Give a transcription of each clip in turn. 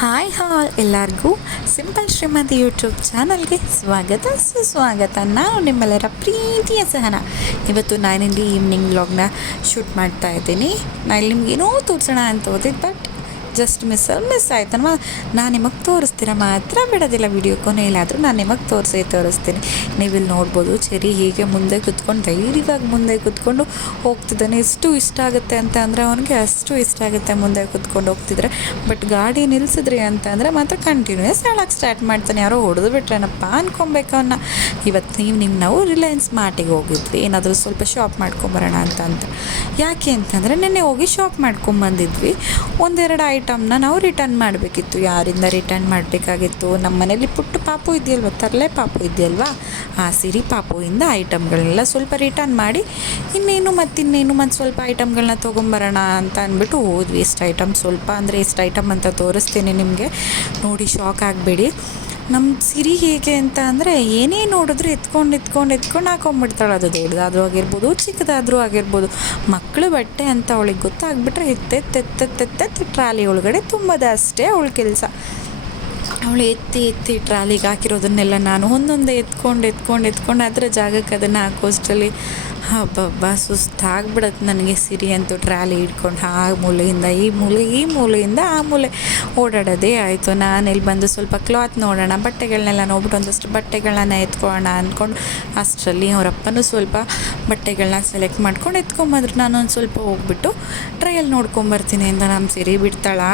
Hi ಹಾಲ್ ಎಲ್ಲರಿಗೂ. Simple Shrimati YouTube ಚಾನಲ್ಗೆ ಸ್ವಾಗತ, ಸುಸ್ವಾಗತ. ನಾನು ನಿಮ್ಮೆಲ್ಲರ ಪ್ರೀತಿಯ ಸಹನ. ಇವತ್ತು ನಾನಿಲ್ಲಿ ಈವ್ನಿಂಗ್ ವ್ಲಾಗ್ನ ಶೂಟ್ ಮಾಡ್ತಾ ಇದ್ದೀನಿ. ನಾನು ಇಲ್ಲಿ ನಿಮ್ಗೆ ಏನೋ ತೋರಿಸೋಣ ಅಂತ ಓದಿದ್ದು ಬಟ್ ಜಸ್ಟ್ ಮಿಸ್ಸಲ್ಲಿ ಮಿಸ್ ಆಯ್ತಲ್ವ? ನಾನು ನಿಮಗೆ ತೋರಿಸ್ತೀರ ಮಾತ್ರ ಬಿಡೋದಿಲ್ಲ ವಿಡಿಯೋ ಕೊನೆಯಲ್ಲಾದರೂ ನಾನು ನಿಮಗೆ ತೋರಿಸೇ ತೋರಿಸ್ತೀನಿ. ನೀವಿಲ್ಲಿ ನೋಡ್ಬೋದು ಚೆರಿ ಹೀಗೆ ಮುಂದೆ ಕುತ್ಕೊಂಡು, ಧೈರ್ಯವಾಗಿ ಮುಂದೆ ಕುತ್ಕೊಂಡು ಹೋಗ್ತಿದ್ದಾನೆ. ಎಷ್ಟು ಇಷ್ಟ ಆಗುತ್ತೆ ಅಂತ ಅಂದರೆ ಅವನಿಗೆ ಅಷ್ಟು ಇಷ್ಟ ಆಗುತ್ತೆ ಮುಂದೆ ಕುತ್ಕೊಂಡು ಹೋಗ್ತಿದ್ರೆ. ಬಟ್ ಗಾಡಿ ನಿಲ್ಲಿಸಿದ್ರಿ ಅಂತ ಅಂದರೆ ಮಾತ್ರ ಕಂಟಿನ್ಯೂಸ್ ಹೇಳಕ್ಕೆ ಸ್ಟಾರ್ಟ್ ಮಾಡ್ತಾನೆ. ಯಾರೋ ಹೊಡೆದು ಬಿಟ್ರೇನಪ್ಪ ಅನ್ಕೊಬೇಕು ಅವನ್ನ ಇವತ್ತು ನೀವು ನಿಮ್ಮ ನಾವು ರಿಲಯನ್ಸ್ ಮಾರ್ಟಿಗೆ ಹೋಗಿದ್ವಿ. ಏನಾದರೂ ಸ್ವಲ್ಪ ಶಾಪ್ ಮಾಡ್ಕೊಂಬರೋಣ ಅಂತ ಅಂತ. ಯಾಕೆ ಅಂತಂದರೆ ನಿನ್ನೆ ಹೋಗಿ ಶಾಪ್ ಮಾಡ್ಕೊಂಬಂದಿದ್ವಿ. ಒಂದೆರಡು ಐಟಮ್ನ ನಾವು ರಿಟರ್ನ್ ಮಾಡಬೇಕಿತ್ತು. ಯಾರಿಂದ ರಿಟರ್ನ್ ಮಾಡಬೇಕಾಗಿತ್ತು? ನಮ್ಮ ಮನೇಲಿ ಪುಟ್ಟ ಪಾಪು ಇದೆಯಲ್ವ? ತರಲೆ ಪಾಪು ಇದೆಯಲ್ವಾ? ಆ ಸಿರಿ ಪಾಪುವಿಂದ ಐಟಮ್ಗಳನ್ನೆಲ್ಲ ಸ್ವಲ್ಪ ರಿಟರ್ನ್ ಮಾಡಿ, ಇನ್ನೇನು ಮತ್ತಿನ್ನೇನು ಮತ್ತು ಸ್ವಲ್ಪ ಐಟಮ್ಗಳನ್ನ ತೊಗೊಂಬರೋಣ ಅಂತ ಅಂದ್ಬಿಟ್ಟು ಹೋದ್ವಿ. ಇಷ್ಟು ಐಟಮ್ ಸ್ವಲ್ಪ ಅಂದರೆ ಇಷ್ಟು ಐಟಮ್ ಅಂತ ತೋರಿಸ್ತೀನಿ ನಿಮಗೆ. ನೋಡಿ ಶಾಕ್ ಆಗಬೇಡಿ. ನಮ್ಮ ಸಿರಿ ಹೇಗೆ ಅಂತ ಅಂದರೆ ಏನೇ ನೋಡಿದ್ರು ಎತ್ಕೊಂಡು ಎತ್ಕೊಂಡು ಎತ್ಕೊಂಡು ಹಾಕೊಂಡ್ಬಿಡ್ತಾಳೆ ಅದು ದೊಡ್ಡದಾದ್ರೂ ಆಗಿರ್ಬೋದು, ಚಿಕ್ಕದಾದ್ರೂ ಆಗಿರ್ಬೋದು. ಮಕ್ಕಳು ಬಟ್ಟೆ ಅಂತ ಅವಳಿಗೆ ಗೊತ್ತಾಗ್ಬಿಟ್ರೆ ಎತ್ತೆತ್ತೆತ್ತೆತ್ತೆತ್ತೆತ್ತಿ ಟ್ರಾಲಿ ಒಳಗಡೆ ತುಂಬದಷ್ಟೇ ಅವಳ ಕೆಲಸ ಅವಳು ಎತ್ತಿ ಎತ್ತಿ ಟ್ರಾಲಿಗೆ ಹಾಕಿರೋದನ್ನೆಲ್ಲ ನಾನು ಒಂದೊಂದೇ ಎತ್ಕೊಂಡು ಎತ್ಕೊಂಡು ಎತ್ಕೊಂಡು ಅದರ ಜಾಗಕ್ಕೆ ಅದನ್ನು ಹಾಕೋಷ್ಟರಲ್ಲಿ ಹಬ್ಬಬ್ಬ ಸುಸ್ತಾಗ್ಬಿಡತ್ತೆ ನನಗೆ ಸಿರಿ ಅಂತೂ ಟ್ರಾಲಿ ಹಿಡ್ಕೊಂಡು ಆ ಮೂಲೆಯಿಂದ, ಈ ಮೂಲೆ, ಈ ಮೂಲೆಯಿಂದ ಆ ಮೂಲೆ ಓಡಾಡೋದೇ ಆಯಿತು. ನಾನು ಇಲ್ಲಿ ಬಂದು ಸ್ವಲ್ಪ ಕ್ಲಾತ್ ನೋಡೋಣ ಬಟ್ಟೆಗಳನ್ನೆಲ್ಲ ನೋಡ್ಬಿಟ್ಟು ಒಂದಷ್ಟು ಬಟ್ಟೆಗಳನ್ನ ಎತ್ಕೊಳ್ಳೋಣ ಅಂದ್ಕೊಂಡು ಅಷ್ಟರಲ್ಲಿ ಅವರಪ್ಪನೂ ಸ್ವಲ್ಪ ಬಟ್ಟೆಗಳನ್ನ ಸೆಲೆಕ್ಟ್ ಮಾಡ್ಕೊಂಡು ಎತ್ಕೊಂಬಂದ್ರು. ನಾನು ಒಂದು ಸ್ವಲ್ಪ ಹೋಗ್ಬಿಟ್ಟು ಟ್ರಯಲ್ ನೋಡ್ಕೊಂಬರ್ತೀನಿ ಅಂತ ನಮ್ಮ ಸಿರಿ ಬಿಡ್ತಾಳಾ.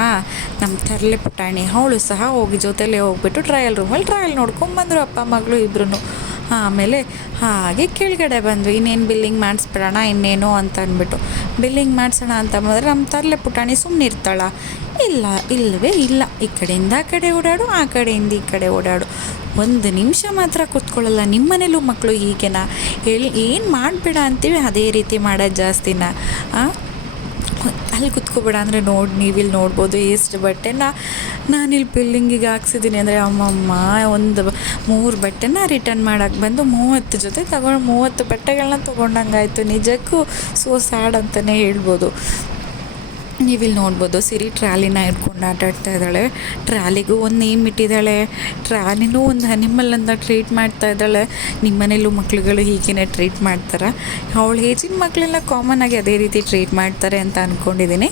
ನಮ್ಮ ತರಲೆ ಪುಟಾಣಿ, ಅವಳು ಸಹ ಹೋಗಿ ಜೊತೆಲೇ ಹೋಗ್ಬಿಟ್ಟು ಟ್ರಯಲ್ ರೂಮಲ್ಲಿ ಟ್ರಯಲ್ ನೋಡ್ಕೊಂಬಂದರು ಅಪ್ಪ, ಮಗಳು ಇಬ್ಬರು ಆಮೇಲೆ ಹಾಗೆ ಕೆಳಗಡೆ ಬಂದ್ವಿ. ಇನ್ನೇನು ಬಿಲ್ಲಿಂಗ್ ಮಾಡಿಸ್ಬಿಡೋಣ, ಇನ್ನೇನು ಅಂತ ಅಂದ್ಬಿಟ್ಟು. ಬಿಲ್ಲಿಂಗ್ ಮಾಡಿಸೋಣ ಅಂತ ಬಂದರೆ ನಮ್ಮ ತರಲೆ ಪುಟಾಣಿ ಸುಮ್ಮನೆ ಇರ್ತಾಳ. ಇಲ್ಲ, ಇಲ್ಲವೇ ಇಲ್ಲ. ಈ ಕಡೆಯಿಂದ ಆ ಕಡೆ ಓಡಾಡು, ಆ ಕಡೆಯಿಂದ ಈ ಕಡೆ ಓಡಾಡು. ಒಂದು ನಿಮಿಷ ಮಾತ್ರ ಕೂತ್ಕೊಳ್ಳಲ್ಲ. ನಿಮ್ಮ ಮನೇಲೂ ಮಕ್ಕಳು ಹೀಗೆನಾ? ಹೇಳಿ, ಏನು ಮಾಡಬೇಡ ಅಂತೀವಿ, ಅದೇ ರೀತಿ ಮಾಡೋದು ಜಾಸ್ತಿನ? ಅಲ್ಲಿ ಕುತ್ಕೋಬೇಡ ಅಂದರೆ ನೋಡಿ, ನೀವಿಲ್ಲಿ ನೋಡ್ಬೋದು ಎಷ್ಟು ಬಟ್ಟೆನ ನಾನಿಲ್ಲಿ ಬಿಲ್ಲಿಂಗಿಗೆ ಹಾಕ್ಸಿದ್ದೀನಿ ಅಂದರೆ ಅಮ್ಮಮ್ಮ, ಒಂದು ಮೂರು ಬಟ್ಟೆನ ರಿಟರ್ನ್ ಮಾಡೋಕ್ಕೆ ಬಂದು ಮೂವತ್ತು ಜೊತೆ ತಗೊಂಡು ಮೂವತ್ತು ಬಟ್ಟೆಗಳನ್ನ ತೊಗೊಂಡಂಗಾಯ್ತು. ನಿಜಕ್ಕೂ ಸೊ ಸ್ಯಾಡ್ ಅಂತಲೇ ಹೇಳ್ಬೋದು. ನೀವಿಲ್ಲಿ ನೋಡ್ಬೋದು ಸಿರಿ ಟ್ರಾಲಿನ ಹಿಡ್ಕೊಂಡು ಆಟಾಡ್ತಾ ಇದ್ದಾಳೆ. ಟ್ರಾಲಿಗೂ ಒಂದು ನೇಮ್ ಇಟ್ಟಿದ್ದಾಳೆ. ಟ್ರಾಲಿನೂ ಒಂದು ಅನಿಮಲ್ ಅಂತ ಟ್ರೀಟ್ ಮಾಡ್ತಾ ಇದ್ದಾಳೆ. ನಿಮ್ಮ ಮನೇಲೂ ಮಕ್ಳುಗಳು ಹೀಗೇ ಟ್ರೀಟ್ ಮಾಡ್ತಾರೆ? ಅವಳ ಏಜಿನ ಮಕ್ಕಳೆಲ್ಲ ಕಾಮನ್ ಆಗಿ ಅದೇ ರೀತಿ ಟ್ರೀಟ್ ಮಾಡ್ತಾರೆ ಅಂತ ಅಂದ್ಕೊಂಡಿದ್ದೀನಿ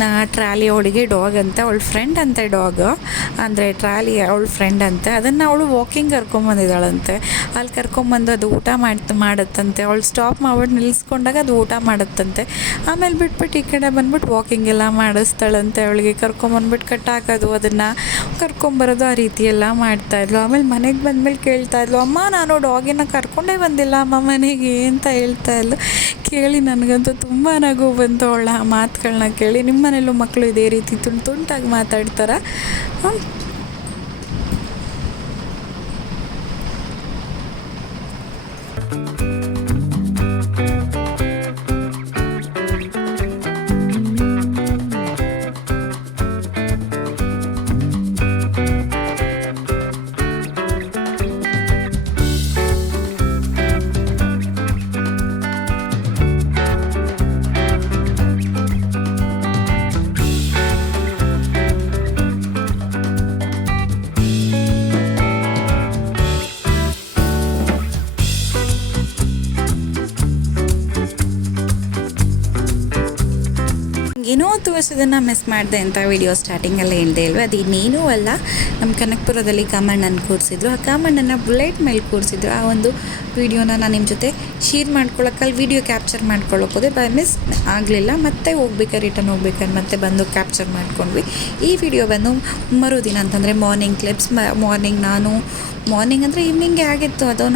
ನಾ, ಟ್ರಾಲಿ ಅವಳಿಗೆ ಡಾಗ್ ಅಂತ, ಅವಳ ಫ್ರೆಂಡ್ ಅಂತೆ ಡಾಗ್ ಅಂದರೆ ಟ್ರಾಲಿ ಅವಳ ಫ್ರೆಂಡ್ ಅಂತೆ. ಅದನ್ನು ಅವಳು ವಾಕಿಂಗ್ ಕರ್ಕೊಂಬಂದಿದ್ದಾಳಂತೆ. ಅಲ್ಲಿ ಕರ್ಕೊಂಬಂದು ಅದು ಊಟ ಮಾಡ್ತಾ, ಮಾಡುತ್ತಂತೆ. ಅವಳು ಸ್ಟಾಪ್ ಮಾಡ್ಬಿಟ್ಟು ನಿಲ್ಲಿಸ್ಕೊಂಡಾಗ ಅದು ಊಟ ಮಾಡುತ್ತಂತೆ. ಆಮೇಲೆ ಬಿಟ್ಬಿಟ್ಟು ಈ ಕಡೆ ಬಂದ್ಬಿಟ್ಟು ವಾಕಿಂಗ್ ಎಲ್ಲ ಮಾಡಿಸ್ತಾಳಂತೆ ಅವಳಿಗೆ ಕರ್ಕೊಂಬಂದ್ಬಿಟ್ಟು ಕಟ್ ಹಾಕೋದು ಅದನ್ನು ಕರ್ಕೊಂಬರೋದು ಆ ರೀತಿ ಎಲ್ಲ ಮಾಡ್ತಾಯಿದ್ಲು. ಆಮೇಲೆ ಮನೆಗೆ ಬಂದಮೇಲೆ ಕೇಳ್ತಾ ಇದ್ಲು ಅಮ್ಮ, ನಾನು ಡಾಗಿನ ಕರ್ಕೊಂಡೇ ಬಂದಿಲ್ಲ, ಅಮ್ಮ ಮನೆಗೆ, ಅಂತ ಹೇಳ್ತಾ ಇದ್ಲು ಕೇಳಿ ನನಗಂತೂ ತುಂಬ ನಗು ಬಂತು ಅವಳ ಮಾತುಗಳನ್ನ ಕೇಳಿ. ನಿಮ್ಮ ಮನೇಲೂ ಮಕ್ಕಳು ಇದೇ ರೀತಿ ತುಂಡು ತುಂಟಾಗಿ ಮಾತಾಡ್ತಾರ? ಏನೋ ವರ್ಷದನ್ನ ಮಿಸ್ ಮಾಡಿದೆ ಅಂತ ವಿಡಿಯೋ ಸ್ಟಾರ್ಟಿಂಗಲ್ಲೇ ಹೇಳಿದೆ ಅಲ್ವ? ಅದು ಇನ್ನೇನೂ ಅಲ್ಲ ನಮ್ಮ ಕನಕಪುರದಲ್ಲಿ ಕಾಮಣ್ಣನ ಕೂರಿಸಿದ್ರು. ಆ ಕಾಮಣ್ಣನ ಬುಲೆಟ್ ಮೇಲೆ ಕೂರಿಸಿದ್ರು. ಆ ಒಂದು ವಿಡಿಯೋನ ನಾನು ನಿಮ್ಮ ಜೊತೆ ಶೇರ್ ಮಾಡ್ಕೊಳ್ಳೋಕ್ಕಲ್ಲಿ ವಿಡಿಯೋ ಕ್ಯಾಪ್ಚರ್ ಮಾಡ್ಕೊಳ್ಳೋಕೋದೆ ಬೈ ಮಿಸ್ ಆಗಲಿಲ್ಲ. ಮತ್ತೆ ಹೋಗ್ಬೇಕಾರೆ ರಿಟರ್ನ್ ಹೋಗ್ಬೇಕಾದ್ರೆ ಮತ್ತೆ ಬಂದು ಕ್ಯಾಪ್ಚರ್ ಮಾಡ್ಕೊಂಡ್ವಿ. ಈ ವಿಡಿಯೋ ಬಂದು ಮರುದಿನ ಅಂತಂದರೆ ಮಾರ್ನಿಂಗ್ ಕ್ಲಿಪ್ಸ್ ಮಾರ್ನಿಂಗ್ ನಾನು ಮಾರ್ನಿಂಗ್ ಅಂದರೆ ಈವ್ನಿಂಗೇ ಆಗಿತ್ತು ಅದೂ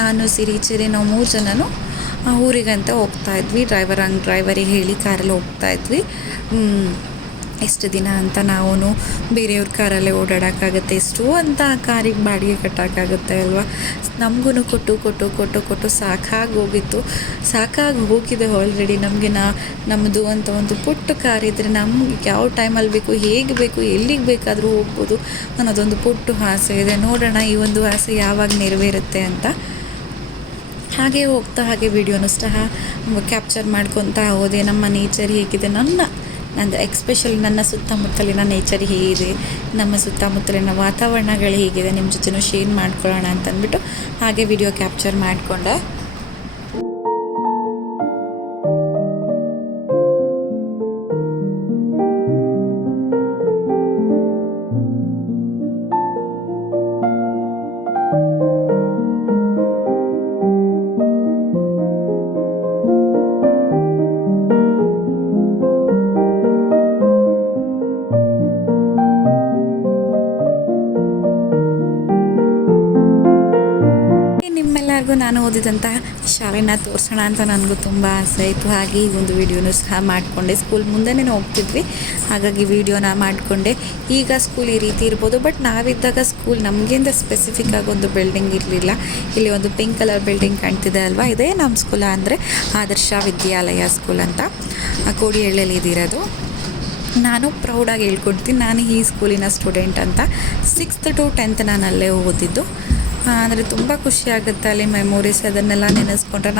ನಾನು, ಸಿರಿ ಚಿರಿ ನಾವು ಮೂರು ಜನನು ಊರಿಗಂತ ಹೋಗ್ತಾ ಇದ್ವಿ. ಡ್ರೈವರ್ ಹಂಗೆ ಡ್ರೈವರಿಗೆ ಹೇಳಿ ಕಾರಲ್ಲಿ ಹೋಗ್ತಾ ಇದ್ವಿ. ಎಷ್ಟು ದಿನ ಅಂತ ನಾವು ಬೇರೆಯವ್ರ ಕಾರಲ್ಲೇ ಓಡಾಡೋಕ್ಕಾಗತ್ತೆ. ಎಷ್ಟು ಅಂತ ಆ ಕಾರಿಗೆ ಬಾಡಿಗೆ ಕಟ್ಟೋಕ್ಕಾಗುತ್ತೆ ಅಲ್ವಾ? ನಮಗೂ ಕೊಟ್ಟು ಕೊಟ್ಟು ಕೊಟ್ಟು ಕೊಟ್ಟು ಸಾಕಾಗಿ ಹೋಗಿತ್ತು. ಸಾಕಾಗಿ ಹೋಗಿದೆ ಆಲ್ರೆಡಿ ನಮಗೆ ನಾ ನಮ್ಮದು ಅಂತ ಒಂದು ಪುಟ್ಟ ಕಾರ್ ಇದ್ದರೆ ನಮ್ಗೆ ಯಾವ ಟೈಮಲ್ಲಿ ಬೇಕು, ಹೇಗೆ ಬೇಕು, ಎಲ್ಲಿಗೆ ಬೇಕಾದರೂ ಹೋಗ್ಬೋದು ಅನ್ನೋದೊಂದು ಪುಟ್ಟು ಆಸೆ ಇದೆ. ನೋಡೋಣ ಈ ಒಂದು ಆಸೆ ಯಾವಾಗ ನೆರವೇರುತ್ತೆ ಅಂತ. ಹಾಗೆ ಹೋಗ್ತಾ ಹಾಗೆ ವಿಡಿಯೋನು ಸಹ ಕ್ಯಾಪ್ಚರ್ ಮಾಡ್ಕೊತಾ ಹೋದೆ. ನಮ್ಮ ನೇಚರ್ ಹೇಗಿದೆ. ನನ್ನ, ನಂದು ಎಕ್ಸ್ಪೆಷಲಿ ನನ್ನ ಸುತ್ತಮುತ್ತಲಿನ ನೇಚರ್ ಹೇಗಿದೆ. ನಮ್ಮ ಸುತ್ತಮುತ್ತಲಿನ ವಾತಾವರಣಗಳು ಹೇಗಿದೆ. ನಿಮ್ಮ ಜೊತೆನೂ ಶೇರ್ ಮಾಡ್ಕೊಳ್ಳೋಣ ಅಂತಂದ್ಬಿಟ್ಟು ಹಾಗೆ ವಿಡಿಯೋ ಕ್ಯಾಪ್ಚರ್ ಮಾಡಿಕೊಂಡೆ ನಿಮ್ಮೆಲ್ಲರಿಗೂ ನಾನು ಓದಿದಂತಹ ಶಾಲೆನ ತೋರಿಸೋಣ ಅಂತ ನನಗೂ ತುಂಬ ಆಸೆ ಇತ್ತು. ಹಾಗೆ ಈ ಒಂದು ವಿಡಿಯೋನು ಸಹ ಮಾಡಿಕೊಂಡೆ. ಸ್ಕೂಲ್ ಮುಂದೆನೇ ಹೋಗ್ತಿದ್ವಿ. ಹಾಗಾಗಿ ವಿಡಿಯೋನ ಮಾಡಿಕೊಂಡೆ. ಈಗ ಸ್ಕೂಲ್ ಈ ರೀತಿ ಇರ್ಬೋದು. ಬಟ್ ನಾವಿದ್ದಾಗ ಸ್ಕೂಲ್ ನಮಗಿಂತ ಸ್ಪೆಸಿಫಿಕ್ ಆಗಿ ಒಂದು ಬಿಲ್ಡಿಂಗ್ ಇರಲಿಲ್ಲ. ಇಲ್ಲಿ ಒಂದು ಪಿಂಕ್ ಕಲರ್ ಬಿಲ್ಡಿಂಗ್ ಕಾಣ್ತಿದೆ ಅಲ್ವಾ? ಇದೇ ನಮ್ಮ ಸ್ಕೂಲ ಅಂದರೆ ಆದರ್ಶ ವಿದ್ಯಾಲಯ ಸ್ಕೂಲ್ ಅಂತ. ಕೋಡಿಹಳ್ಳಿಯಲ್ಲಿ ಇದಿರೋದು. ನಾನು ಪ್ರೌಡಾಗಿ ಹೇಳ್ಕೊಡ್ತೀನಿ. ನಾನು ಈ ಸ್ಕೂಲಿನ ಸ್ಟೂಡೆಂಟ್ ಅಂತ. ಸಿಕ್ಸ್ತ್ ಟು ಟೆಂತ್ ನಾನು ಅಲ್ಲೇ ಓದಿದ್ದು. ಅಂದರೆ ತುಂಬ ಖುಷಿ ಆಗುತ್ತೆ ಅಲ್ಲಿ ಮೆಮೊರೀಸ್ ಅದನ್ನೆಲ್ಲ ನೆನೆಸ್ಕೊಂಡ್ರೆ.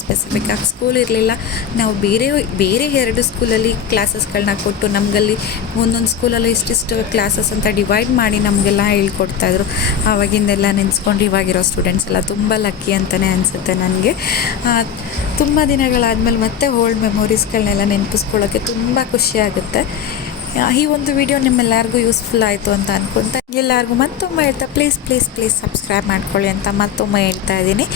ಸ್ಪೆಸಿಫಿಕ್ ಆಗಿ ಸ್ಕೂಲ್ ಇರಲಿಲ್ಲ. ನಾವು ಬೇರೆ ಬೇರೆ ಎರಡು ಸ್ಕೂಲಲ್ಲಿ ಕ್ಲಾಸಸ್ಗಳನ್ನ ಕೊಟ್ಟು ನಮಗಲ್ಲಿ ಒಂದೊಂದು ಸ್ಕೂಲಲ್ಲಿ ಇಷ್ಟಿಷ್ಟು ಕ್ಲಾಸಸ್ ಅಂತ ಡಿವೈಡ್ ಮಾಡಿ ನಮಗೆಲ್ಲ ಹೇಳ್ಕೊಡ್ತಾಯಿದ್ರು ಆವಾಗಿಂದೆಲ್ಲ ನೆನೆಸ್ಕೊಂಡು ಇವಾಗಿರೋ ಸ್ಟೂಡೆಂಟ್ಸ್ ಎಲ್ಲ ತುಂಬ ಲಕ್ಕಿ ಅಂತಲೇ ಅನಿಸುತ್ತೆ ನನಗೆ. ತುಂಬ ದಿನಗಳಾದಮೇಲೆ ಮತ್ತೆ ಓಲ್ಡ್ ಮೆಮೊರೀಸ್ಗಳನ್ನೆಲ್ಲ ನೆನಪಿಸ್ಕೊಳ್ಳೋಕ್ಕೆ ತುಂಬ ಖುಷಿ ಆಗುತ್ತೆ. ಈ ಒಂದು ವಿಡಿಯೋ ನಿಮ್ಮೆಲ್ಲರಿಗೂ ಯೂಸ್ಫುಲ್ ಆಯಿತು ಅಂತ ಅನ್ಕೊಂತ ಎಲ್ಲರಿಗೂ ಮತ್ತೊಮ್ಮೆ ಹೇಳ್ತಾ ಪ್ಲೀಸ್ ಪ್ಲೀಸ್ ಪ್ಲೀಸ್ ಸಬ್ಸ್ಕ್ರೈಬ್ ಮಾಡ್ಕೊಳ್ಳಿ ಅಂತ ಮತ್ತೊಮ್ಮೆ ಹೇಳ್ತಾ ಇದ್ದೀನಿ.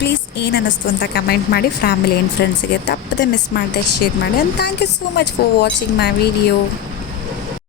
ಪ್ಲೀಸ್ ಏನು ಅನ್ನಿಸ್ತು ಅಂತ ಕಮೆಂಟ್ ಮಾಡಿ ಫ್ಯಾಮಿಲಿ ಆ್ಯಂಡ್ ಫ್ರೆಂಡ್ಸಿಗೆ ತಪ್ಪದೆ ಮಿಸ್ ಮಾಡದೆ ಶೇರ್ ಮಾಡಿ. And thank you so much for watching my video